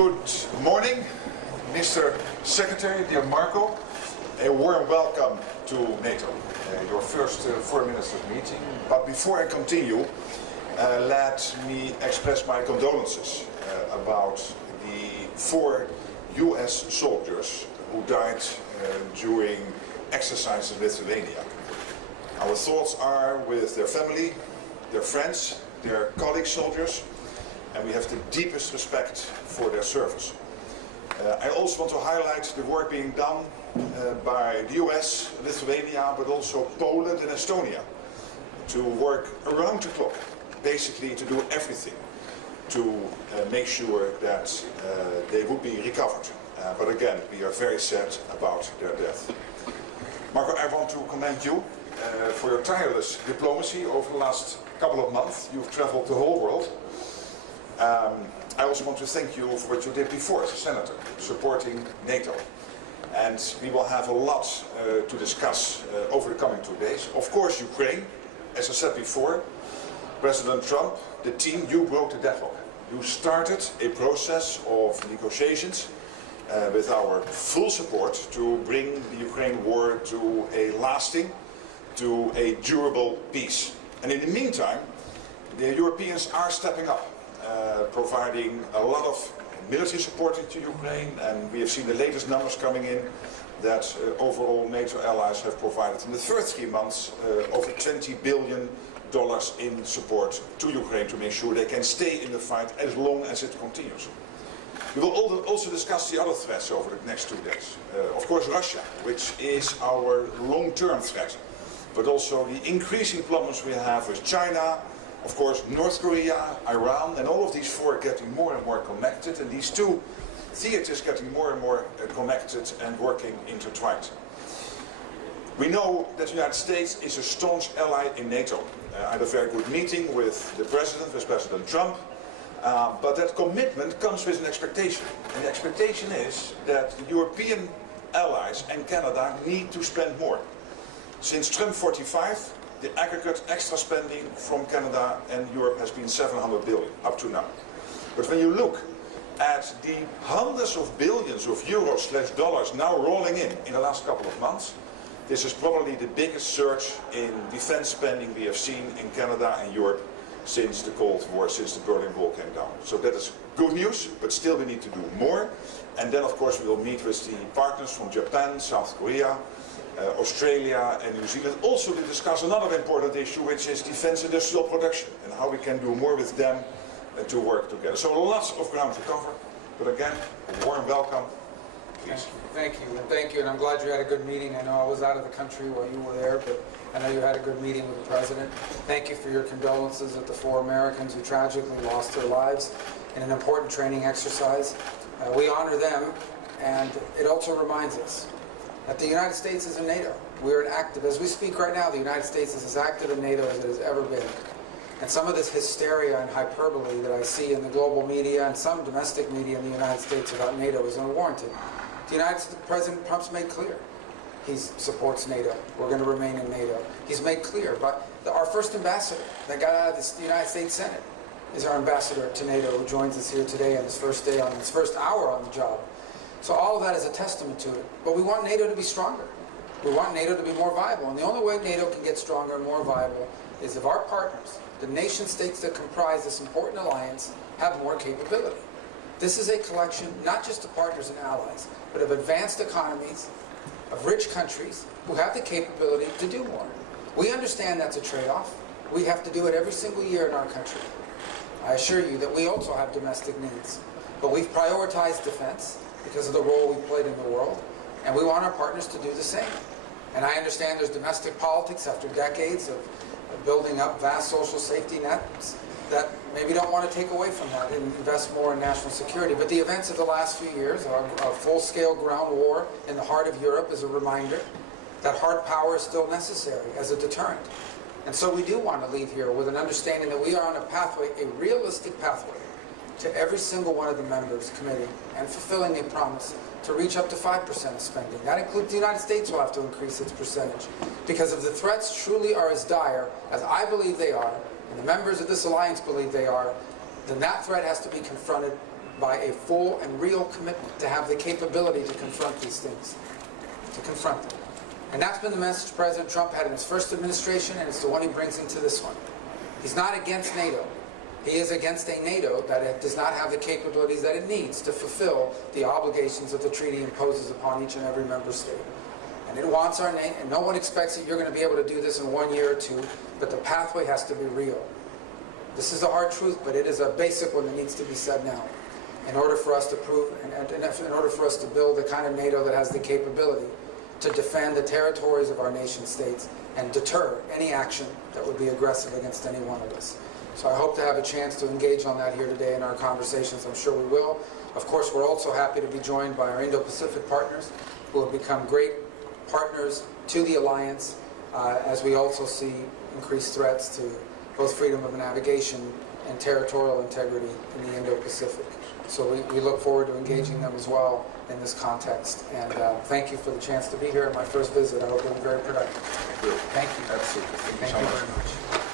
Good morning, Mr. Secretary, dear Marco. A warm welcome to NATO, your first foreign ministers meeting. But before I continue, let me express my condolences about the 4 US soldiers who died during exercises in Lithuania. Our thoughts are with their family, their friends, their colleague soldiers, and we have the deepest respect for their service. I also want to highlight the work being done by the US, Lithuania, but also Poland and Estonia to work around the clock, basically to do everything to make sure that they would be recovered. But again, we are very sad about their death. Marco, I want to commend you for your tireless diplomacy over the last couple of months. You've traveled the whole world. I also want to thank you for what you did before as a senator, supporting NATO. And we will have a lot to discuss over the coming 2 days. Of course, Ukraine, as I said before, President Trump, the team, you broke the deadlock. You started a process of negotiations with our full support to bring the Ukraine war to a lasting, to a durable peace. And in the meantime, the Europeans are stepping up, providing a lot of military support to Ukraine, and we have seen the latest numbers coming in that overall NATO allies have provided in the first 3 months over $20 billion in support to Ukraine to make sure they can stay in the fight as long as it continues. We will also discuss the other threats over the next 2 days. Of course, Russia, which is our long-term threat, but also the increasing problems we have with China, of course North Korea, Iran, and all of these 4 getting more and more connected, and these 2 theaters getting more and more connected and working intertwined. We know that the United States is a staunch ally in NATO. I had a very good meeting with the President, with President Trump, but that commitment comes with an expectation. And the expectation is that European allies and Canada need to spend more. Since Trump 45, the aggregate extra spending from Canada and Europe has been $700 billion up to now. But when you look at the hundreds of billions of euros/dollars now rolling in the last couple of months, this is probably the biggest surge in defense spending we have seen in Canada and Europe since the Cold War, since the Berlin Wall came down. So that is good news, but still we need to do more. And then of course we will meet with the partners from Japan, South Korea, Australia and New Zealand, also to discuss another important issue, which is defense industrial production and how we can do more with them to work together. So lots of ground to cover, but again, a warm welcome. Please. Thank you, and I'm glad you had a good meeting. I know I was out of the country while you were there, but I know you had a good meeting with the President. Thank you for your condolences at the 4 Americans who tragically lost their lives in an important training exercise. We honor them, and it also reminds us that the United States is in NATO. We're an active, as we speak right now, the United States is as active in NATO as it has ever been. And some of this hysteria and hyperbole that I see in the global media and some domestic media in the United States about NATO is unwarranted. President Trump's made clear he supports NATO. We're going to remain in NATO. He's made clear, but our first ambassador that got out of the United States Senate is our ambassador to NATO, who joins us here today on his first day, on his first hour on the job. So all of that is a testament to it. But we want NATO to be stronger. We want NATO to be more viable. And the only way NATO can get stronger and more viable is if our partners, the nation states that comprise this important alliance, have more capability. This is a collection not just of partners and allies, but of advanced economies, of rich countries who have the capability to do more. We understand that's a trade-off. We have to do it every single year in our country. I assure you that we also have domestic needs. But we've prioritized defense because of the role we've played in the world, and we want our partners to do the same. And I understand there's domestic politics after decades of building up vast social safety nets that maybe don't want to take away from that and invest more in national security. But the events of the last few years, a full-scale ground war in the heart of Europe, is a reminder that hard power is still necessary as a deterrent. And so we do want to leave here with an understanding that we are on a pathway, a realistic pathway, to every single one of the members committing and fulfilling a promise to reach up to 5% of spending. That includes the United States will have to increase its percentage. Because if the threats truly are as dire as I believe they are, and the members of this alliance believe they are, then that threat has to be confronted by a full and real commitment to have the capability to confront these things, to confront them. And that's been the message President Trump had in his first administration, and it's the one he brings into this one. He's not against NATO. He is against a NATO that does not have the capabilities that it needs to fulfill the obligations that the treaty imposes upon each and every member state. And it wants our name, and no one expects that you're going to be able to do this in 1 year or two, but the pathway has to be real. This is the hard truth, but it is a basic one that needs to be said now. In order for us to prove, and in order for us to build the kind of NATO that has the capability to defend the territories of our nation states and deter any action that would be aggressive against any one of us. So I hope to have a chance to engage on that here today in our conversations. I'm sure we will. Of course, we're also happy to be joined by our Indo-Pacific partners, who have become great partners to the alliance as we also see increased threats to both freedom of navigation and territorial integrity in the Indo-Pacific. So we look forward to engaging them as well in this context. And thank you for the chance to be here on my first visit. I hope it'll be very productive. Thank you. Thank you. Absolutely. Thank you very much.